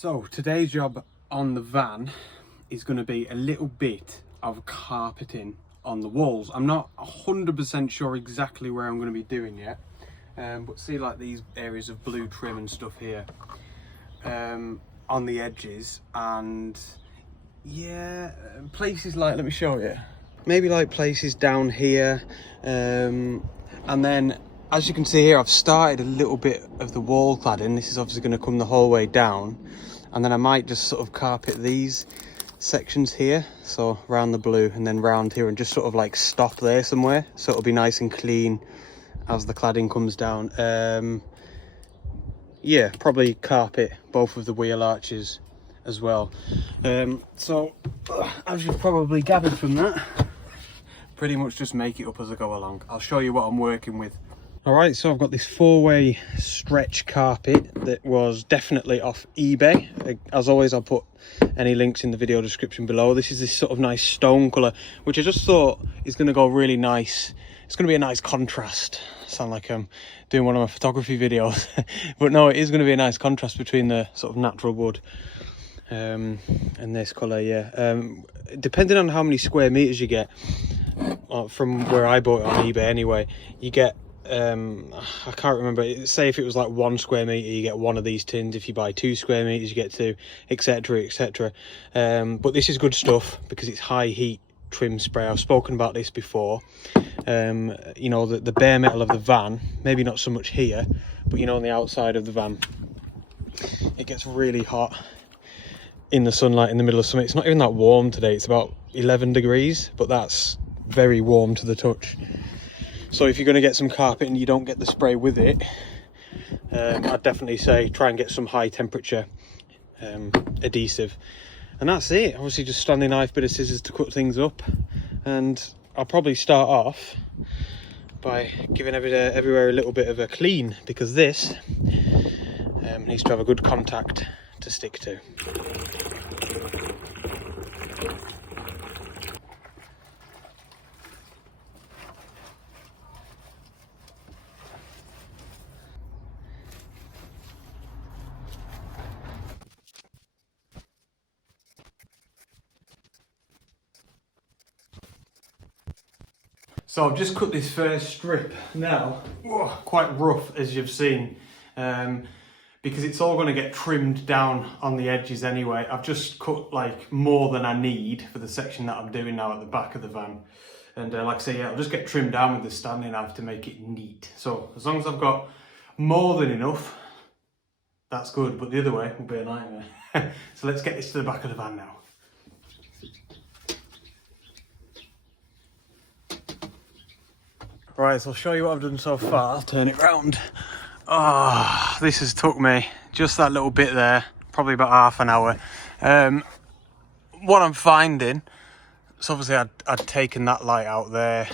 So today's job on the van is going to be a little bit of carpeting on the walls. I'm not 100% sure exactly where I'm going to be doing yet, but see, like these areas of blue trim and stuff here on the edges, and yeah, places like, let me show you, maybe like places down here, and then as you can see here, I've started a little bit of the wall cladding. This is obviously going to come the whole way down, and then I might just sort of carpet these sections here, so round the blue and then round here, and just sort of like stop there somewhere, so it'll be nice and clean as the cladding comes down. Yeah, probably carpet both of the wheel arches as well. So as you've probably gathered from that, pretty much just make it up as I go along. I'll show you what I'm working with. All right, so I've got this 4-way stretch carpet that was definitely off eBay. As always, I'll put any links in the video description below. This is this sort of nice stone colour, which I just thought is going to go really nice. It's going to be a nice contrast. Sound like I'm doing one of my photography videos. But no, it is going to be a nice contrast between the sort of natural wood and this colour, yeah. Depending on how many square metres you get, from where I bought it on eBay anyway, you get, I can't remember, say if it was like 1 square metre, you get 1 of these tins. If you buy 2 square metres, you get 2, etc, etc. But this is good stuff because it's high heat trim spray. I've spoken about this before. You know, the bare metal of the van, maybe not so much here, but you know, on the outside of the van, it gets really hot in the sunlight in the middle of summer. It's not even that warm today, it's about 11 degrees, but that's very warm to the touch. So if you're going to get some carpet and you don't get the spray with it, I'd definitely say try and get some high temperature adhesive. And that's it. Obviously just Stanley knife, bit of scissors to cut things up, and I'll probably start off by giving everywhere a little bit of a clean, because this needs to have a good contact to stick to. So I've just cut this first strip now, quite rough as you've seen, because it's all going to get trimmed down on the edges anyway. I've just cut like more than I need for the section that I'm doing now at the back of the van. And like I say, yeah, I'll just get trimmed down with the Stanley knife to make it neat. So as long as I've got more than enough, that's good, but the other way will be a nightmare. So let's get this to the back of the van now. Right, so I'll show you what I've done so far. I'll turn it round. Oh, this has took me just that little bit there, probably about half an hour. What I'm finding, so obviously I'd taken that light out there,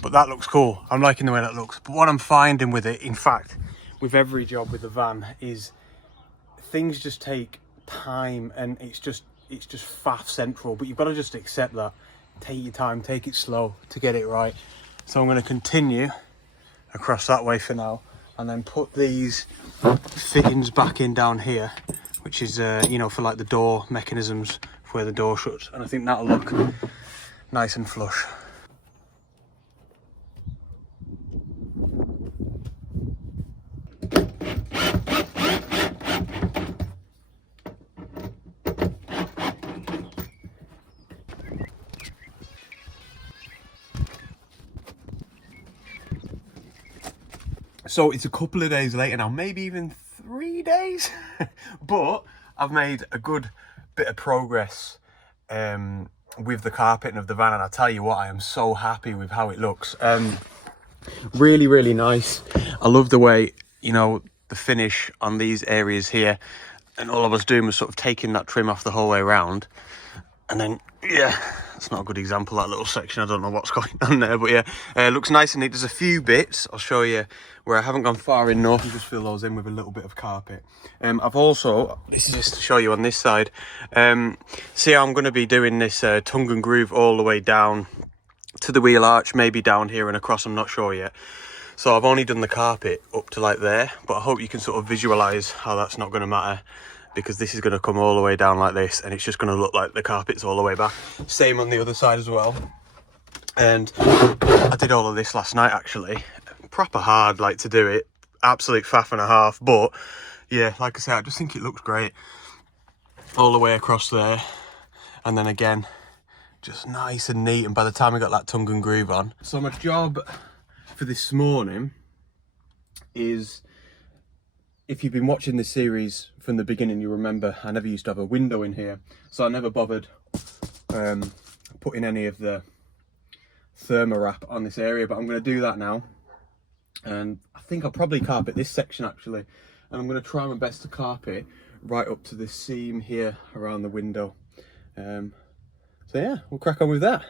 but that looks cool. I'm liking the way that looks. But what I'm finding with it, in fact, with every job with the van, is things just take time, and it's just faff central. But you've got to just accept that. Take your time, take it slow to get it right. So I'm going to continue across that way for now, and then put these fittings back in down here, which is, you know, for like the door mechanisms for where the door shuts. And I think that'll look nice and flush. So it's a couple of days later now, maybe even 3 days, but I've made a good bit of progress with the carpeting of the van, and I tell you what, I am so happy with how it looks. Really, really nice. I love the way, you know, the finish on these areas here, and all I was doing was sort of taking that trim off the whole way around, and then, yeah, that's not a good example, that little section. I don't know what's going on there, but yeah, it looks nice and neat. There's a few bits I'll show you where I haven't gone far enough, and just fill those in with a little bit of carpet. I've also, this is just to show you on this side, see how I'm going to be doing this tongue and groove all the way down to the wheel arch, maybe down here and across, I'm not sure yet. So I've only done the carpet up to like there, but I hope you can sort of visualize how that's not going to matter. because this is going to come all the way down like this, and it's just going to look like the carpet's all the way back. Same on the other side as well. And I did all of this last night, actually. Proper hard, like, to do it. Absolute faff and a half, but yeah, like I said, I just think it looks great all the way across there. And then again, just nice and neat. And by the time I got that tongue and groove on, so my job for this morning is, if you've been watching this series from the beginning, you remember I never used to have a window in here, so I never bothered putting any of the thermowrap on this area, but I'm going to do that now. And I think I'll probably carpet this section actually, and I'm going to try my best to carpet right up to this seam here around the window. So yeah, we'll crack on with that.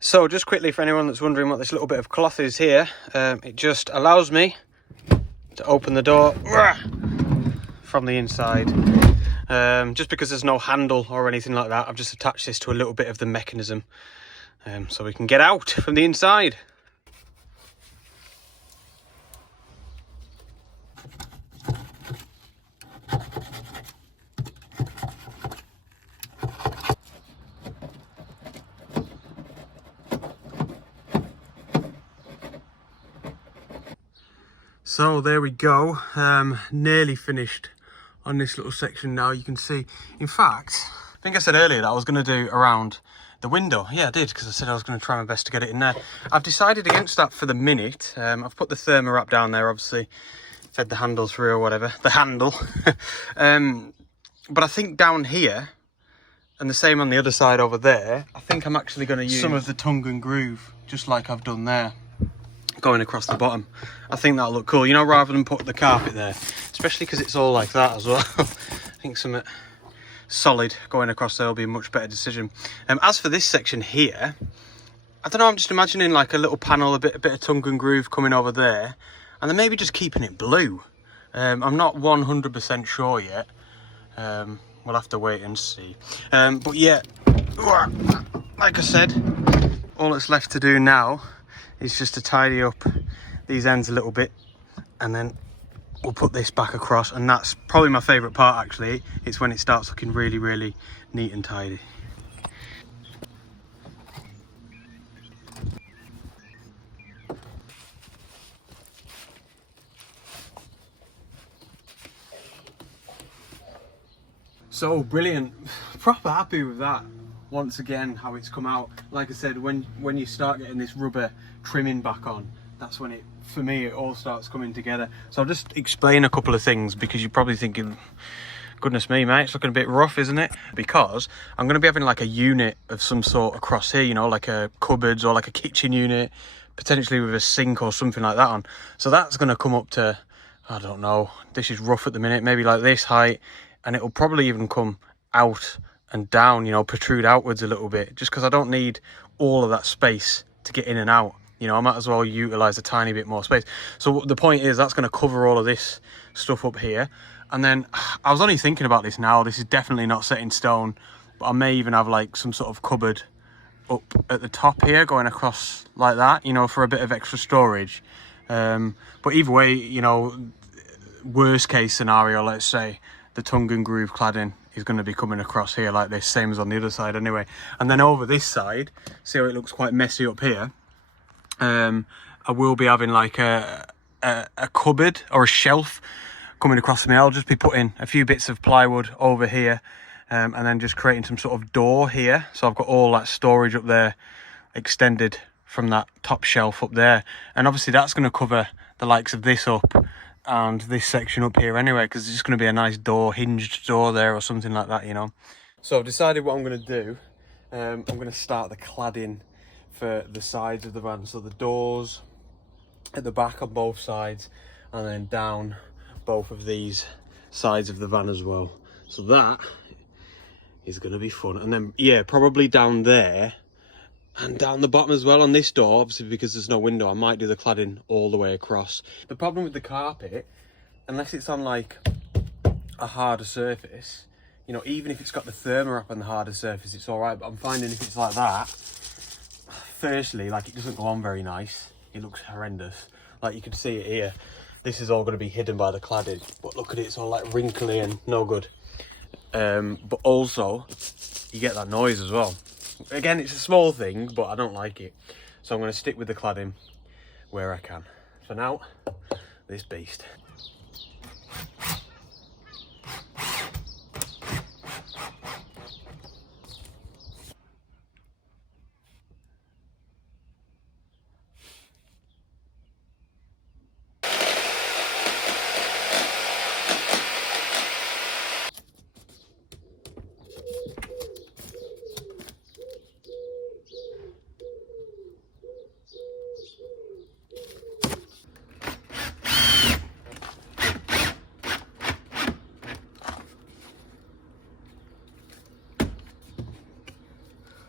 So just quickly, for anyone that's wondering what this little bit of cloth is here, it just allows me to open the door from the inside. Just because there's no handle or anything like that, I've just attached this to a little bit of the mechanism, so we can get out from the inside. So there we go, nearly finished on this little section now. You can see, in fact, I think I said earlier that I was going to do around the window. Yeah, I did, because I said I was going to try my best to get it in there. I've decided against that for the minute. I've put the thermowrap down there, obviously, fed the handle through or whatever, the handle. But I think down here, and the same on the other side over there, I think I'm actually going to use some of the tongue and groove, just like I've done there, going across the bottom. I think that'll look cool, you know, rather than put the carpet there, especially because it's all like that as well. I think something solid going across there will be a much better decision. As for this section here, I don't know, I'm just imagining like a little panel, a bit of tongue and groove coming over there, and then maybe just keeping it blue. I'm not 100% sure yet. We'll have to wait and see. But yeah, like I said, all that's left to do now is just to tidy up these ends a little bit, and then we'll put this back across, and that's probably my favourite part actually. It's when it starts looking really, really neat and tidy. So brilliant, proper happy with that. Once again, how it's come out. Like I said, when you start getting this rubber trimming back on, that's when it, for me, it all starts coming together. So I'll just explain a couple of things, because you're probably thinking, goodness me, mate, it's looking a bit rough, isn't it? Because I'm going to be having like a unit of some sort across here, you know, like a cupboards or like a kitchen unit, potentially with a sink or something like that on. So that's going to come up to, I don't know, this is rough at the minute, maybe like this height, and it'll probably even come out and down, you know, protrude outwards a little bit, just because I don't need all of that space to get in and out. You know, I might as well utilize a tiny bit more space. So the point is, that's going to cover all of this stuff up here. And then I was only thinking about this now, this is definitely not set in stone, but I may even have like some sort of cupboard up at the top here going across like that, you know, for a bit of extra storage. But either way, you know, worst case scenario, let's say the tongue and groove cladding is going to be coming across here like this, same as on the other side anyway. And then over this side, see how it looks quite messy up here, I will be having like a cupboard or a shelf coming across from me. I'll just be putting a few bits of plywood over here, and then just creating some sort of door here, so I've got all that storage up there extended from that top shelf up there. And obviously that's going to cover the likes of this up and this section up here anyway, because it's just going to be a nice door, hinged door there or something like that, you know. So I've decided what I'm going to do. I'm going to start the cladding for the sides of the van, so the doors at the back on both sides, and then down both of these sides of the van as well. So that is going to be fun. And then yeah, probably down there and down the bottom as well on this door, obviously because there's no window, I might do the cladding all the way across. The problem with the carpet, unless it's on like a harder surface, you know, even if it's got the thermowrap on the harder surface, it's all right. But I'm finding if it's like that, firstly, like, it doesn't go on very nice. It looks horrendous. Like, you can see it here. This is all going to be hidden by the cladding, but look at it, it's all like wrinkly and no good. But also, you get that noise as well. Again, it's a small thing, but I don't like it. So I'm going to stick with the cladding where I can. For now, this beast.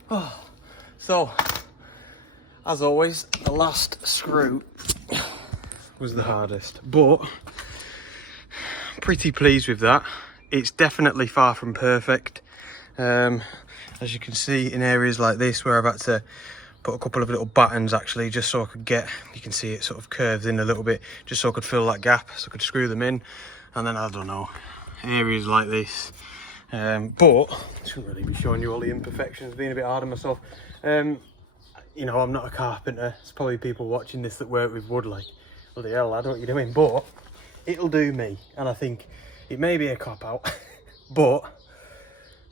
Oh, so, as always, the last screw was the hardest, but pretty pleased with that. It's definitely far from perfect. As you can see, in areas like this where I've had to put a couple of little battens actually, just so I could get, you can see it sort of curves in a little bit, just so I could fill that gap, so I could screw them in. And then, I don't know, areas like this. But I shouldn't really be showing you all the imperfections, being a bit hard on myself. You know, I'm not a carpenter. There's probably people watching this that work with wood, like, bloody hell, lad, what are you doing? But it'll do me, and I think it may be a cop-out, but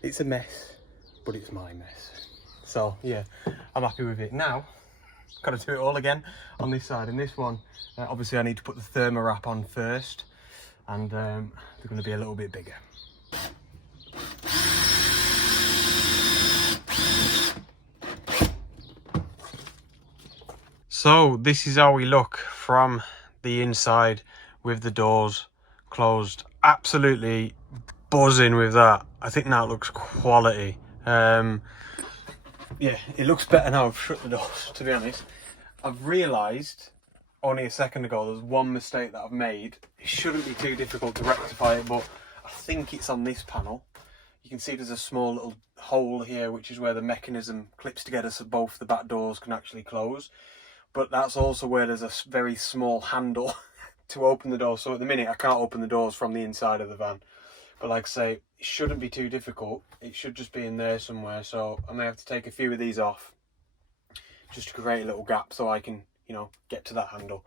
it's a mess, but it's my mess. So yeah, I'm happy with it. Now, got to do it all again on this side. And this one, obviously I need to put the thermo wrap on first, and they're going to be a little bit bigger. So this is how we look from the inside with the doors closed. Absolutely buzzing with that. I think that looks quality. Yeah, it looks better now I've shut the doors, to be honest. I've realised only a second ago there's one mistake that I've made. It shouldn't be too difficult to rectify it, but I think it's on this panel. You can see there's a small little hole here, which is where the mechanism clips together so both the back doors can actually close. But that's also where there's a very small handle to open the door. So at the minute I can't open the doors from the inside of the van. But like I say, it shouldn't be too difficult. It should just be in there somewhere. So I may have to take a few of these off just to create a little gap so I can, you know, get to that handle.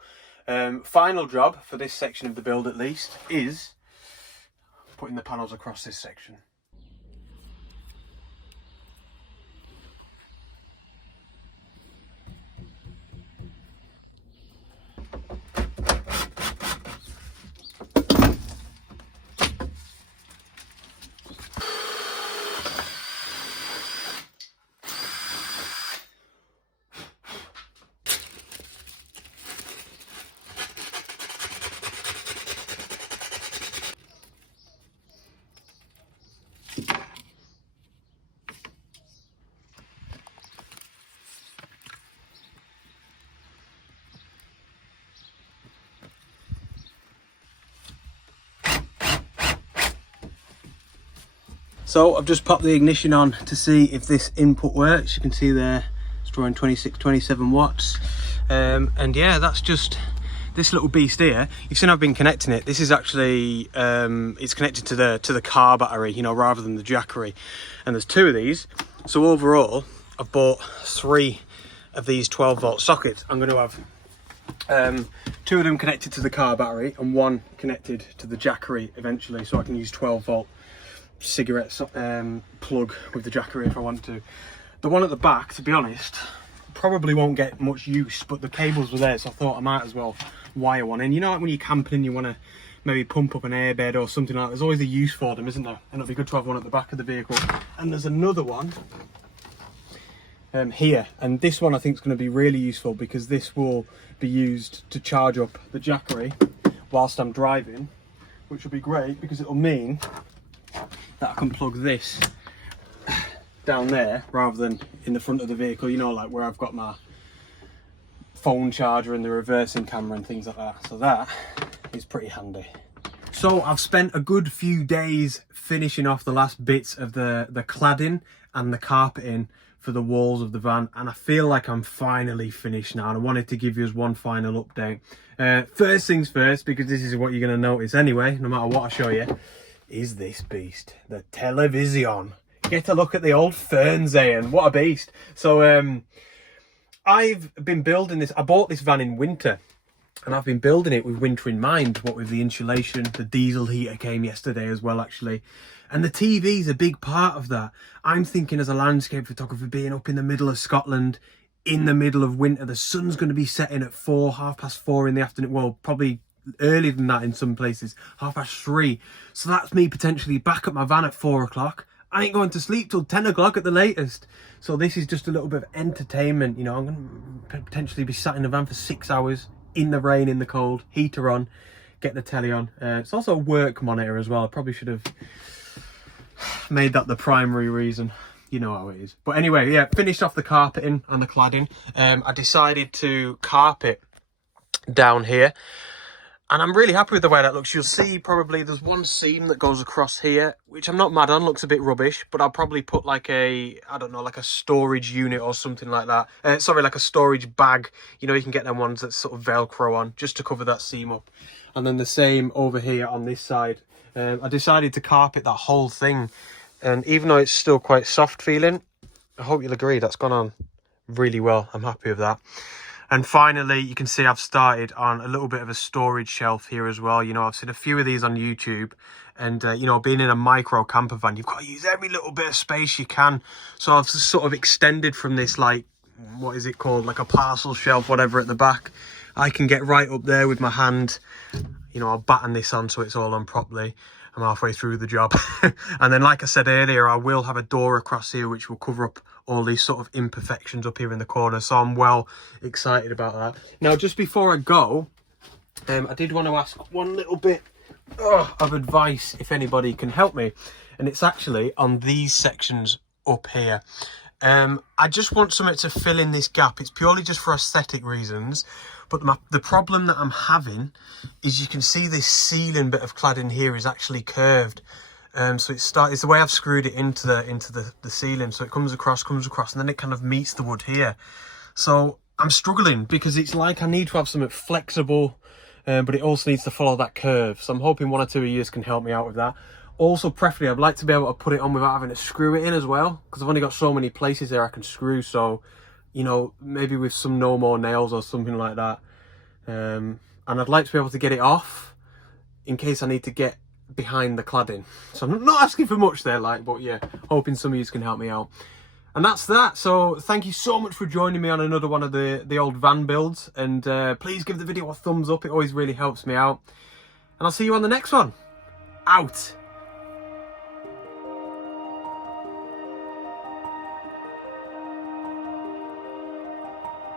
Final job for this section of the build at least is putting the panels across this section. So I've just popped the ignition on to see if this input works. You can see there it's drawing 27 watts. And yeah, that's just this little beast here. You've seen I've been connecting it. This is actually it's connected to the car battery, you know, rather than the jackery. And there's two of these. So overall, I've bought 3 of these 12-volt sockets. I'm going to have 2 of them connected to the car battery and 1 connected to the jackery eventually, so I can use 12-volt cigarette plug with the jackery if I want to. The one at the back, to be honest, probably won't get much use, but the cables were there, so I thought I might as well wire one in. You know, like when you're camping, you want to maybe pump up an airbed or something like that. There's always a use for them, isn't there? And it'll be good to have one at the back of the vehicle. And there's another one here, and this one I think is going to be really useful because this will be used to charge up the jackery whilst I'm driving, which will be great because it'll mean that I can plug this down there rather than in the front of the vehicle, you know, like where I've got my phone charger and the reversing camera and things like that. So that is pretty handy. So I've spent a good few days finishing off the last bits of the cladding and the carpeting for the walls of the van, and I feel like I'm finally finished now, and I wanted to give you one final update. First things first, because this is what you're going to notice anyway, no matter what I show you, is this beast, the television. Get a look at the old Fernsehen, what a beast. So I've been building this. I bought this van in winter, and I've been building it with winter in mind, what with the insulation. The diesel heater came yesterday as well, actually. And the TV's a big part of that. I'm thinking as a landscape photographer, being up in the middle of Scotland, in the middle of winter, the sun's going to be setting at 4:30 in the afternoon. Well, probably earlier than that in some places, 3:30. So that's me potentially back at my van at 4 o'clock. I ain't going to sleep till 10 o'clock at the latest. So this is just a little bit of entertainment. You know, I'm going to potentially be sat in the van for 6 hours, in the rain, in the cold, heater on, get the telly on. It's also a work monitor as well. I probably should have made that the primary reason. You know how it is. But anyway, yeah, finished off the carpeting and the cladding. I decided to carpet down here, and I'm really happy with the way that looks. You'll see probably there's one seam that goes across here, which I'm not mad on, looks a bit rubbish, but I'll probably put like a, I don't know, like a storage unit or something like that. Sorry, like a storage bag. You know, you can get them ones that sort of Velcro on, just to cover that seam up. And then the same over here on this side. I decided to carpet that whole thing, and even though it's still quite soft feeling, I hope you'll agree that's gone on really well. I'm happy with that. And finally, you can see I've started on a little bit of a storage shelf here as well. You know, I've seen a few of these on YouTube, and you know, being in a micro camper van, you've got to use every little bit of space you can. So I've just sort of extended from this, like, what is it called, like a parcel shelf, whatever, at the back. I can get right up there with my hand. You know, I'll batten this on so it's all on properly. I'm halfway through the job. And then, like I said earlier, I will have a door across here which will cover up all these sort of imperfections up here in the corner. So I'm well excited about that. Now, just before I go, I did want to ask one little bit of advice, if anybody can help me. And it's actually on these sections up here. I just want something to fill in this gap. It's purely just for aesthetic reasons. But the problem that I'm having is, you can see this ceiling bit of cladding here is actually curved. So it's the way I've screwed it into the ceiling. So it comes across, and then it kind of meets the wood here. So I'm struggling, because it's like I need to have something flexible, but it also needs to follow that curve. So I'm hoping 1 or 2 of you can help me out with that. Also, preferably, I'd like to be able to put it on without having to screw it in as well, because I've only got so many places there I can screw. So, you know, maybe with some no more nails or something like that. And I'd like to be able to get it off in case I need to get behind the cladding. So I'm not asking for much there, like, but yeah, hoping some of you can help me out. And that's that. So thank you so much for joining me on another one of the old van builds. And please give the video a thumbs up. It always really helps me out. And I'll see you on the next one. Out.